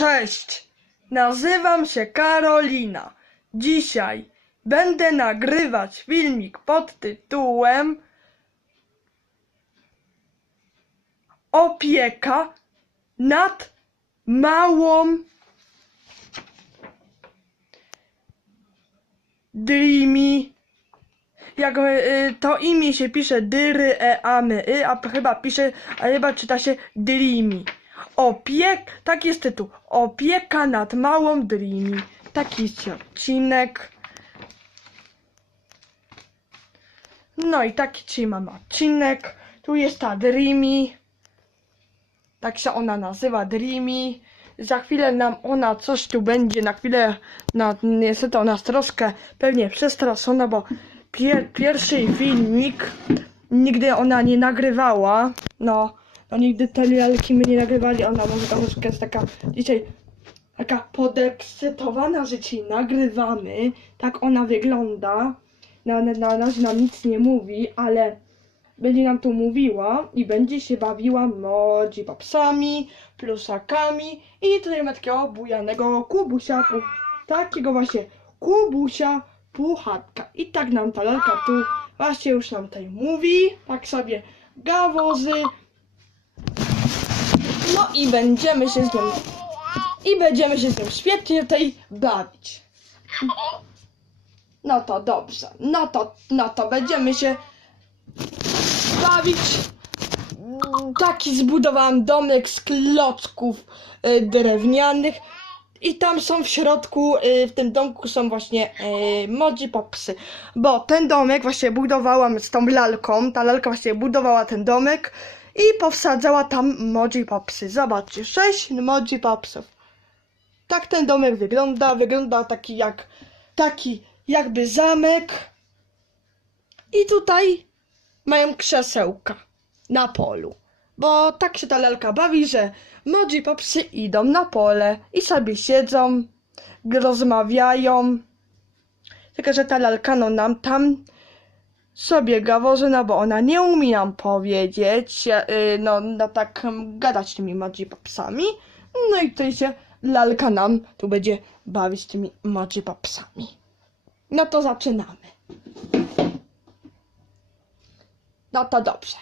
Cześć, nazywam się Karolina. Dzisiaj będę nagrywać filmik pod tytułem Opieka nad małą Dreamy. Jak y, to imię się pisze dyry, e, amy, y, a chyba pisze, a chyba czyta się Dreamy. Opiek, tak jest tytuł. Opieka nad małą Dreamy. Taki jest odcinek. No i taki dzisiaj mamy odcinek. Tu jest ta Dreamy. Tak się ona nazywa, Dreamy. Za chwilę nam ona coś tu będzie, na chwilę, na, niestety ona jest troszkę pewnie przestraszona, bo pier, pierwszy filmik nigdy ona nie nagrywała. No, nigdy te lalki my nie nagrywali, ona może troszkę jest taka dzisiaj taka podekscytowana, że ci nagrywamy. Tak ona wygląda. Na, na, na razie nam nic nie mówi, ale będzie nam tu mówiła i będzie się bawiła modzi popsami, plusakami i tutaj ma takiego bujanego kubusia, pu, takiego właśnie kubusia puchatka. I tak nam ta lalka tu właśnie już nam tutaj mówi, tak sobie gawozy. No i będziemy się z nią i będziemy się z nią świetnie tutaj bawić. No to dobrze, no to, no to będziemy się bawić. Taki zbudowałam domek z klocków y, drewnianych i tam są w środku, y, w tym domku są właśnie y, modzi popsy. Bo ten domek właśnie budowałam z tą lalką, ta lalka właśnie budowała ten domek i powsadzała tam modzi popsy. Zobaczcie, sześć modzi popsów. Tak ten domek wygląda, wygląda taki jak, taki jakby zamek. I tutaj mają krzesełka na polu. Bo tak się ta lalka bawi, że modzi popsy idą na pole i sobie siedzą, rozmawiają. Tylko, że ta lalka no nam tam sobie gaworzy, no bo ona nie umie nam powiedzieć, yy, no, no tak gadać tymi popsami. No i tutaj się lalka nam tu będzie bawić tymi popsami. No to zaczynamy. No to dobrze.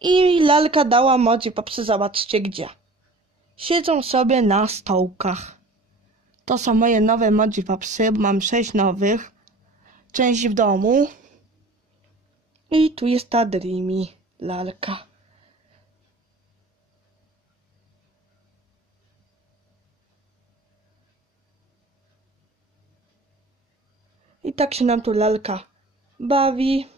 I lalka dała mocy popsy, zobaczcie gdzie. Siedzą sobie na stołkach. To są moje nowe moji popsy, mam sześć nowych. Część w domu. I tu jest ta Dreamy lalka. I tak się nam tu lalka bawi.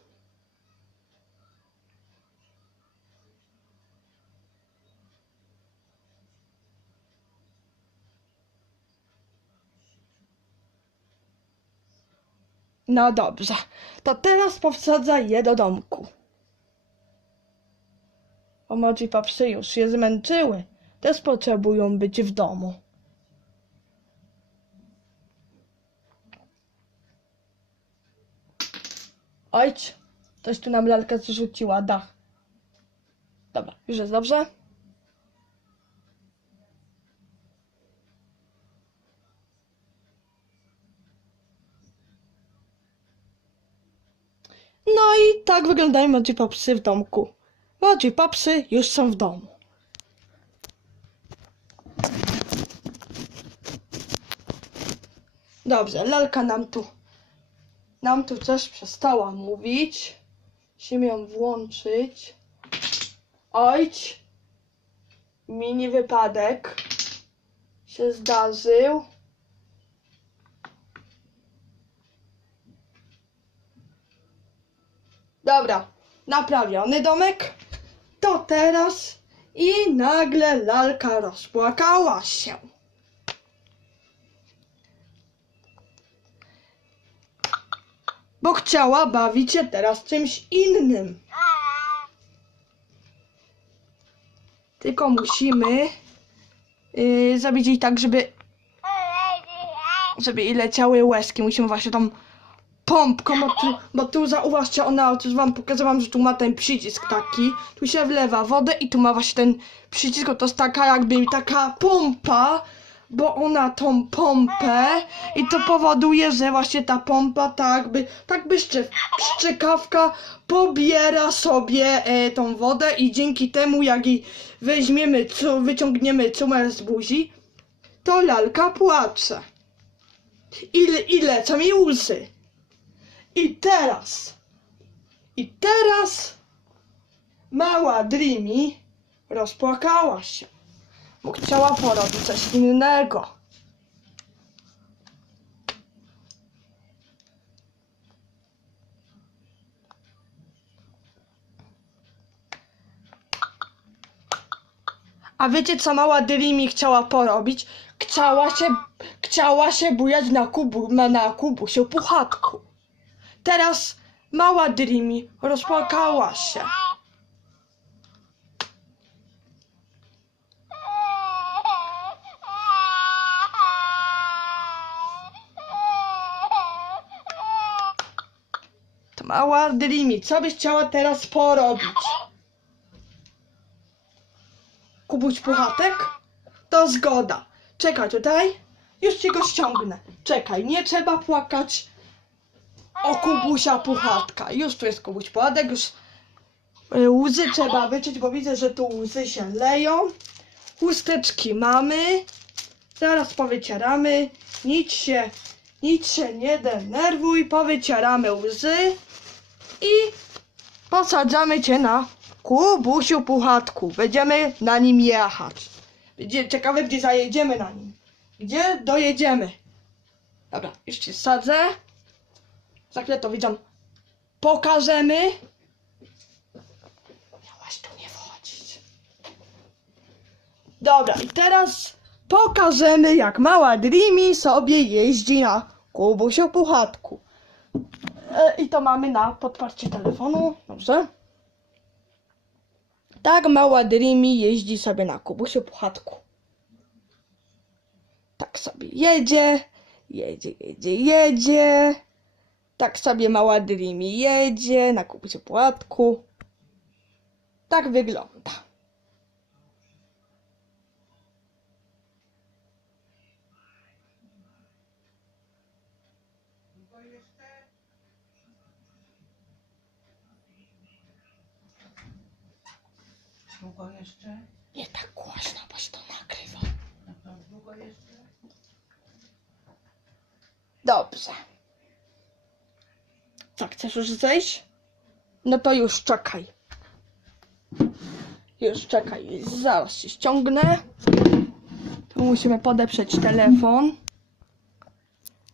No dobrze, to teraz powsadzaj je do domku. Emoji popsy już się zmęczyły, też potrzebują być w domu. Ojcz, coś tu nam lalka zrzuciła, dach. Dobra, już jest dobrze? No i tak wyglądają Moji Popsy w domku. Moji Popsy już są w domu. Dobrze, lalka nam tu nam tu coś przestała mówić. Musimy ją włączyć. Ojć. Mini wypadek się zdarzył. Dobra, naprawiony domek. To teraz i nagle lalka rozpłakała się. Bo chciała bawić się teraz czymś innym. Tylko musimy yy, zabić jej tak, żeby żeby i leciały łezki. Musimy właśnie tą pompką, bo tu, bo tu zauważcie, ona, już wam pokazałam, że tu ma ten przycisk taki, tu się wlewa wodę i tu ma właśnie ten przycisk, to jest taka jakby taka pompa, bo ona tą pompę i to powoduje, że właśnie ta pompa tak jakby, tak by szczep, szczekawka pobiera sobie e, tą wodę i dzięki temu jak jej weźmiemy, cu, wyciągniemy cumer z buzi, to lalka płacze. Ile, ile, co mi łzy. I teraz, i teraz mała Dreamy rozpłakała się, bo chciała porobić coś innego. A wiecie co mała Dreamy chciała porobić? Chciała się, chciała się bujać na kubu, na, na kubusiu puchatku. Teraz mała Dreamy rozpłakała się. To mała Dreamy, co byś chciała teraz porobić? Kubuś puchatek? To zgoda. Czekaj tutaj. Już ci go ściągnę. Czekaj, nie trzeba płakać o Kubusia puchatka. Już tu jest Kubuś puchatek, już y, łzy trzeba wyczyć, bo widzę, że tu łzy się leją. Chusteczki mamy. Zaraz powycieramy. Nic się, nic się nie denerwuj. Powycieramy łzy. I posadzamy cię na Kubusiu puchatku. Będziemy na nim jechać. Będzie ciekawe, gdzie zajedziemy na nim. Gdzie dojedziemy. Dobra, już cię sadzę. Za chwilę to widzą. Pokażemy. Miałaś tu nie wchodzić. Dobra, i teraz pokażemy, jak mała Dreamy sobie jeździ na Kubusiu puchatku. E, I to mamy na podparcie telefonu. Dobrze. Tak mała Dreamy jeździ sobie na Kubusiu puchatku. Tak sobie jedzie, jedzie, jedzie, jedzie. Tak sobie mała Dreamy jedzie na Kubusiu puchatku. Tak wygląda. Długo jeszcze? Nie tak głośno, bo się to nagrywa. Długo jeszcze? Dobrze. Co, chcesz już zejść? No to już czekaj. Już czekaj, zaraz się ściągnę. Tu musimy podeprzeć telefon.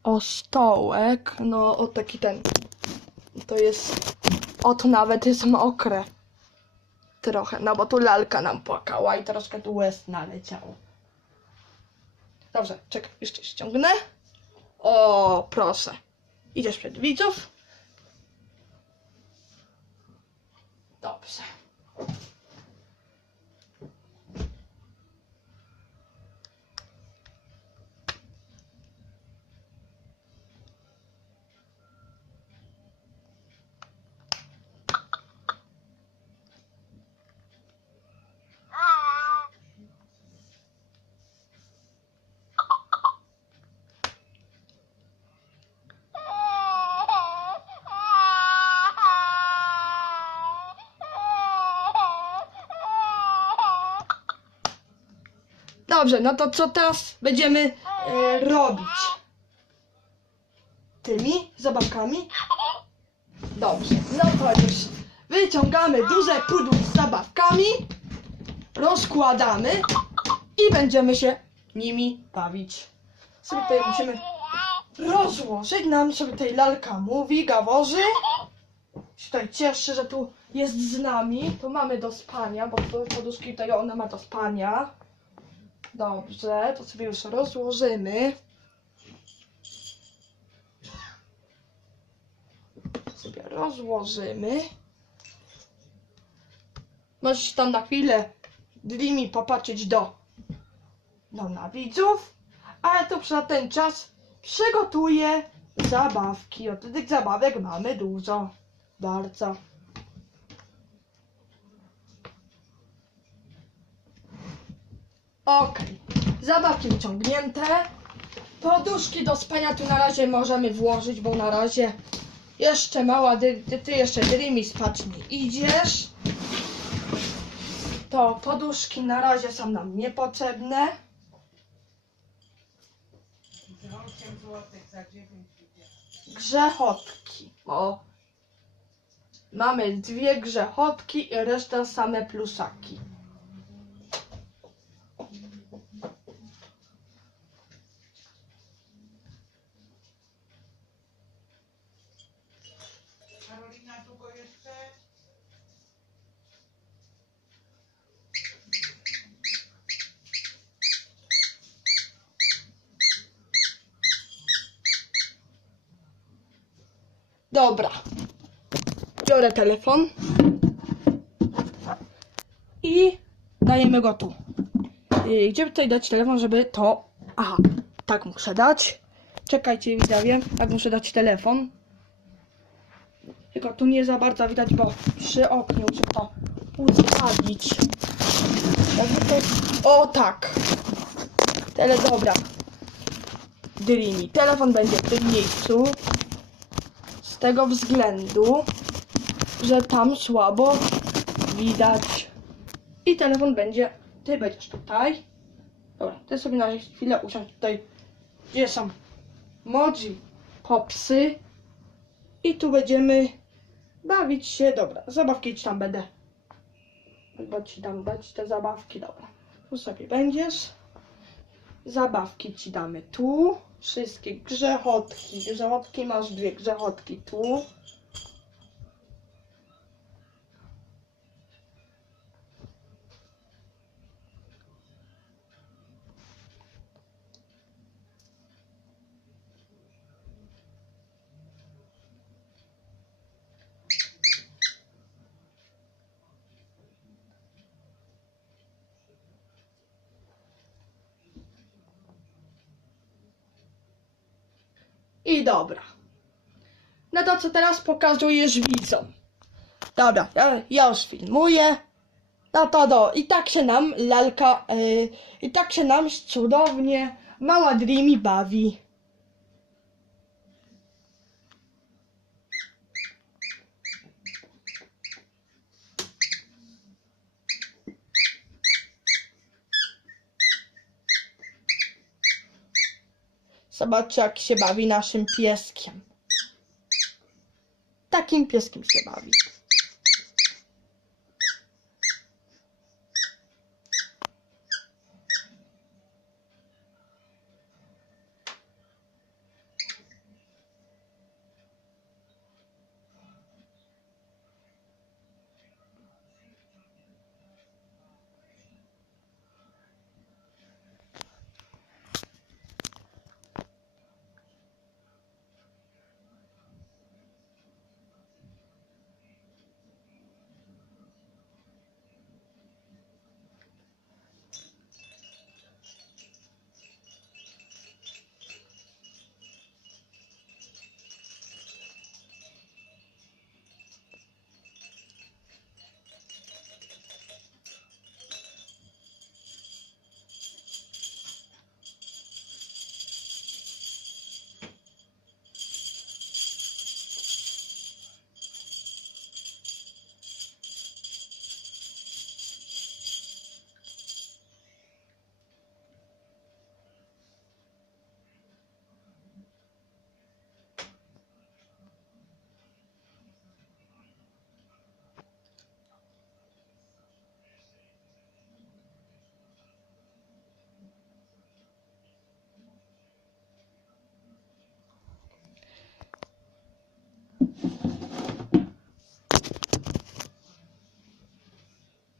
O stołek, no o taki ten. To jest, od nawet jest mokre. Trochę, no bo tu lalka nam płakała i troszkę tu łez naleciało. Dobrze, czekaj, jeszcze ściągnę. O, proszę. Idziesz przed widzów? Dobrze. Dobrze, no to co teraz będziemy e, robić? Tymi zabawkami? Dobrze, no to już wyciągamy duże pudło z zabawkami, rozkładamy i będziemy się nimi bawić. Sobie tutaj musimy rozłożyć, nam sobie tutaj lalka mówi, gaworzy. Tutaj cieszy, że tu jest z nami. To mamy do spania, bo poduszki tutaj ona ma do spania. Dobrze, to sobie już rozłożymy. sobie rozłożymy. Możesz tam na chwilę Dreamy popatrzeć do, do na widzów, ale to przez ten czas przygotuję zabawki. Oto tych zabawek mamy dużo. Bardzo. Okej. Zabawki wyciągnięte. Poduszki do spania tu na razie możemy włożyć, bo na razie jeszcze mała, ty, jeszcze Dreamy spać nie idziesz. To poduszki na razie są nam niepotrzebne. Za 8 zł, za 9 idzie. Grzechotki. O. Mamy dwie grzechotki i reszta same plusaki. Dobra. Biorę telefon. I dajemy go tu. Yy, Gdzie tutaj dać telefon, żeby to... Aha, tak muszę dać. Czekajcie, widzowie, tak muszę dać telefon. Tylko tu nie za bardzo widać, bo przy oknie to ustawić. O, tak. Tele, dobra. Dreamy. Telefon będzie w tym miejscu. Tego względu, że tam słabo widać. I telefon będzie. Ty będziesz tutaj. Dobra, ty sobie na chwilę usiądź tutaj, gdzie są moji popsy. I tu będziemy bawić się. Dobra, zabawki ci tam będę. Bo ci dam dać te zabawki, dobra. Tu sobie będziesz. Zabawki ci damy tu. Wszystkie grzechotki. Grzechotki masz dwie grzechotki tu. I dobra. No to co teraz pokazujesz widzom? Dobra, ja, już filmuję. No to do. I tak się nam lalka, yy, i tak się nam cudownie mała Dreamy bawi. Zobaczcie, jak się bawi naszym pieskiem. Takim pieskiem się bawi.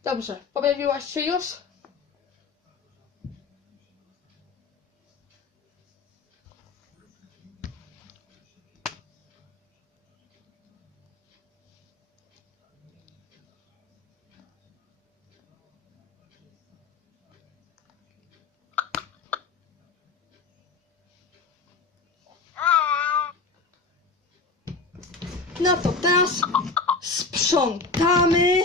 Dobrze, pojawiłaś się już? No to teraz sprzątamy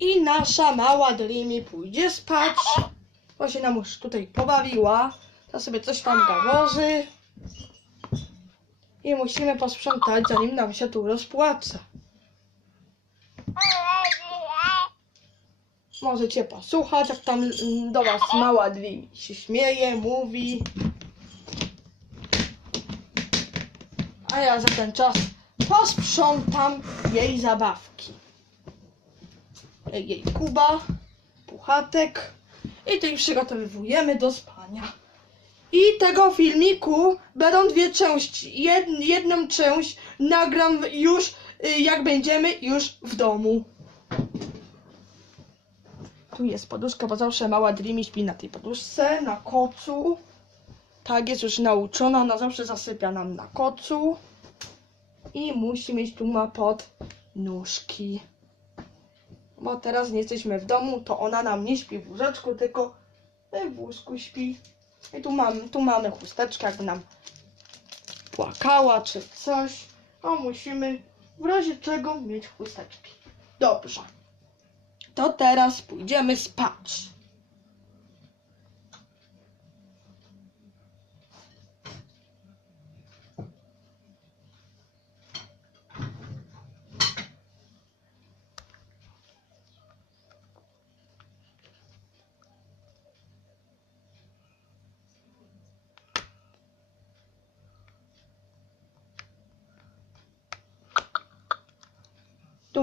i nasza mała Dreamy pójdzie spać. Się nam już tutaj pobawiła. To sobie coś tam gaworzy. I musimy posprzątać, zanim nam się tu rozpłaca. Możecie posłuchać, jak tam do was mała Dreamy się śmieje, mówi. Ja za ten czas posprzątam jej zabawki. Jej kuba, puchatek i tej przygotowujemy do spania. I tego filmiku będą dwie części. Jed, jedną część nagram już, y, jak będziemy już w domu. Tu jest poduszka, bo zawsze mała Dreamy śpi na tej poduszce, na kocu. Tak jest już nauczona, ona zawsze zasypia nam na kocu. I musi mieć tu ma pod nóżki. Bo teraz nie jesteśmy w domu, to ona nam nie śpi w łóżeczku, tylko w wózku śpi. I tu, mam, tu mamy chusteczkę, jakby nam płakała czy coś. To musimy w razie czego mieć chusteczki. Dobrze. To teraz pójdziemy spać.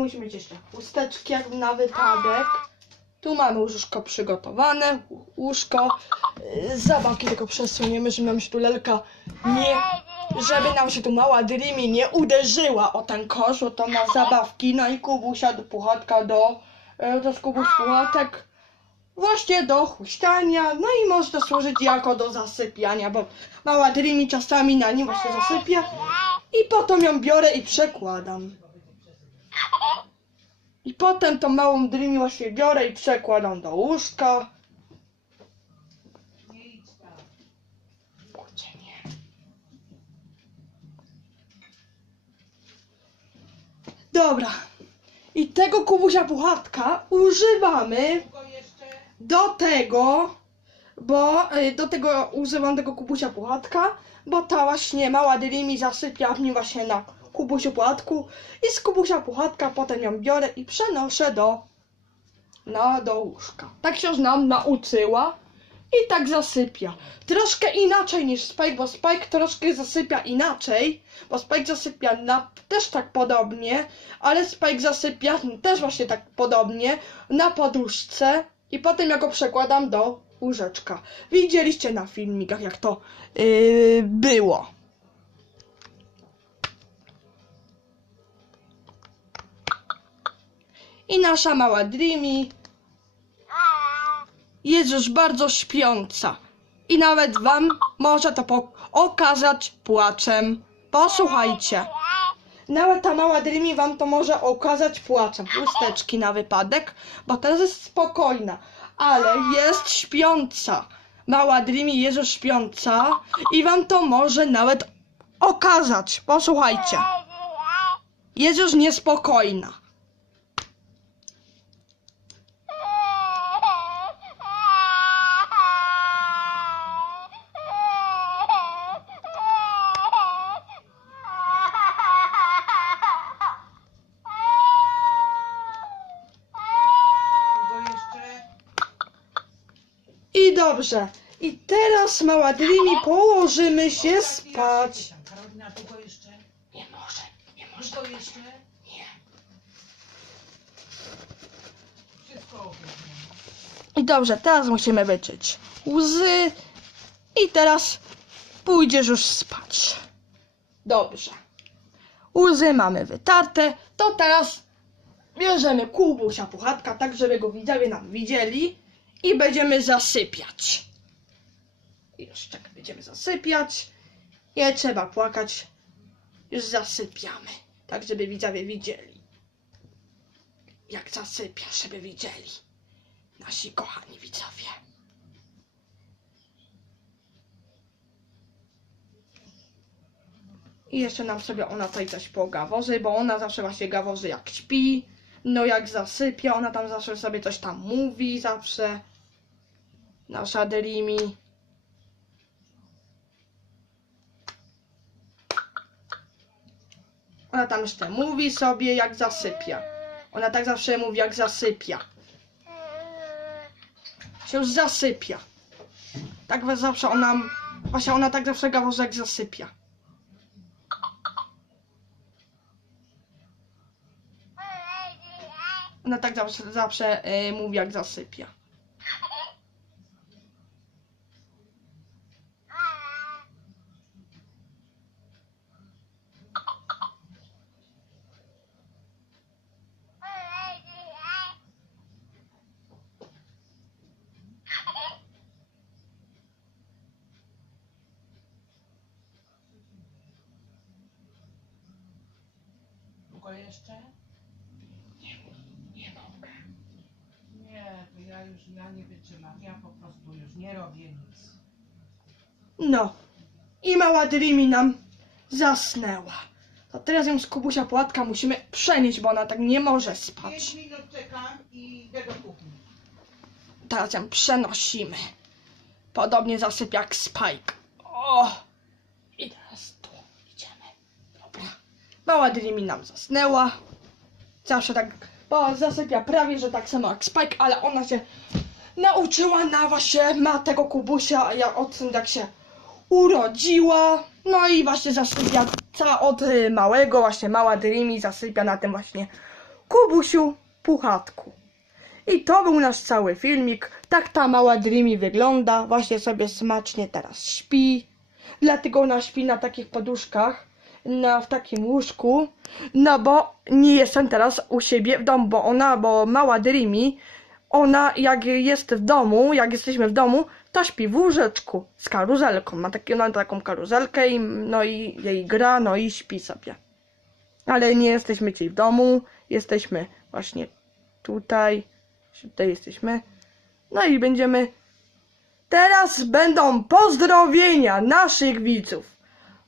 Musimy mieć jeszcze chusteczki, jak na wypadek. Tu mamy łóżko przygotowane, łó- łóżko. Yy, Zabawki tylko przesuniemy, żeby nam się tu lelka nie... Żeby nam się tu mała Dreamy nie uderzyła o ten kosz, bo to ma zabawki. No i Kubusia do puchatka do... To jest Kubuś puchatek właśnie do huśtania, no i może to służyć jako do zasypiania, bo mała Dreamy czasami na nim właśnie zasypia i potem ją biorę i przekładam. I potem tą małą Dreamy właśnie biorę i przekładam do łóżka. Kurczę, nie. Dobra. I tego kubusia puchatka używamy do tego, bo y, do tego używam tego kubusia puchatka, bo ta właśnie mała Dreamy zasypia w nim właśnie na kubusiu puchatku i z kubusia puchatka potem ją biorę i przenoszę do no, do łóżka. Tak się nam nauczyła i tak zasypia. Troszkę inaczej niż Spike, bo Spike troszkę zasypia inaczej, bo Spike zasypia na, też tak podobnie, ale Spike zasypia też właśnie tak podobnie na poduszce i potem ja go przekładam do łóżeczka. Widzieliście na filmikach, jak to yy, było. I nasza mała Dreamy jest już bardzo śpiąca. I nawet wam może to okazać płaczem. Posłuchajcie. Nawet ta mała Dreamy wam to może okazać płaczem. Chusteczki na wypadek, bo teraz jest spokojna, ale jest śpiąca. Mała Dreamy jest już śpiąca i wam to może nawet okazać. Posłuchajcie. Jest już niespokojna. I dobrze. I teraz mała Dreamy położymy się spać. Karolina, długo jeszcze? Nie może, nie może. Długo jeszcze? Nie. Wszystko. I dobrze, teraz musimy wyczyć łzy. I teraz pójdziesz już spać. Dobrze. Łzy mamy wytarte. To teraz bierzemy kubusia puchatka, tak żeby go widzowie nam widzieli. I będziemy zasypiać. Już tak będziemy zasypiać. Nie trzeba płakać. Już zasypiamy. Tak żeby widzowie widzieli. Jak zasypiasz, żeby widzieli nasi kochani widzowie. I jeszcze nam sobie ona tutaj coś pogaworzy, bo ona zawsze właśnie gaworzy jak śpi. No jak zasypia, ona tam zawsze sobie coś tam mówi, zawsze. Nasza Derimi. Ona tam jeszcze mówi sobie jak zasypia. Ona tak zawsze mówi jak zasypia. Się już zasypia. Tak zawsze ona, właśnie ona tak zawsze gaworzy jak zasypia. Ona tak zawsze, zawsze y, mówi jak zasypia. Długo jeszcze? Nie mogę. Nie, to ja już ja nie wytrzymam. Ja po prostu już nie robię nic. No. I mała Dreamy nam zasnęła. To teraz ją z Kubusia Płatka musimy przenieść, bo ona tak nie może spać. minut czekam i idę do kuchni. Teraz ją przenosimy. Podobnie zasypia jak Spike. O! I teraz tu idziemy. Dobra. Mała Dreamy nam zasnęła. Zawsze tak bo zasypia prawie, że tak samo jak Spike, ale ona się nauczyła na właśnie ma tego Kubusia, jak od jak się urodziła. No i właśnie zasypia ca od y, małego, właśnie mała Dreamy zasypia na tym właśnie Kubusiu puchatku. I to był nasz cały filmik. Tak ta mała Dreamy wygląda. Właśnie sobie smacznie teraz śpi. Dlatego ona śpi na takich poduszkach, na, w takim łóżku. No bo nie jestem teraz u siebie w domu, bo ona, bo mała Dreamy, ona jak jest w domu, jak jesteśmy w domu, to śpi w łóżeczku z karuzelką. Ma taki, ona taką karuzelkę i, no i jej gra, no i śpi sobie. Ale nie jesteśmy dzisiaj w domu, jesteśmy właśnie tutaj. Tutaj jesteśmy. No i będziemy. Teraz będą pozdrowienia naszych widzów.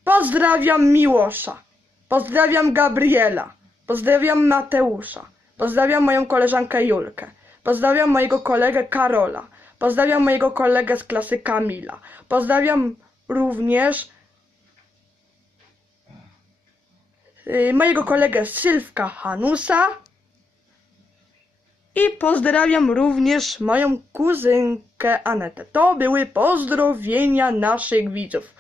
Pozdrawiam Miłosza. Pozdrawiam Gabriela. Pozdrawiam Mateusza. Pozdrawiam moją koleżankę Julkę. Pozdrawiam mojego kolegę Karola. Pozdrawiam mojego kolegę z klasy Kamila. Pozdrawiam również y, mojego kolegę Sylwka Hanusa. I pozdrawiam również moją kuzynkę Anetę. To były pozdrowienia naszych widzów.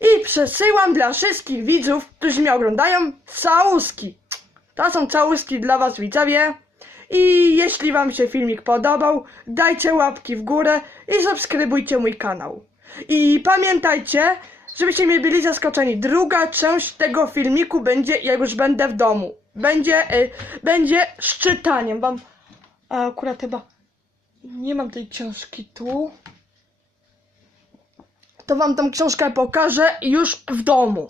I przesyłam dla wszystkich widzów, którzy mnie oglądają, całuski. To są całuski dla was widzowie. I jeśli wam się filmik podobał, dajcie łapki w górę i subskrybujcie mój kanał. I pamiętajcie, żebyście nie byli zaskoczeni. Druga część tego filmiku będzie, jak już będę w domu. Będzie, y, będzie z czytaniem. Wam a akurat chyba nie mam tej książki tu. To wam tą książkę pokażę już w domu.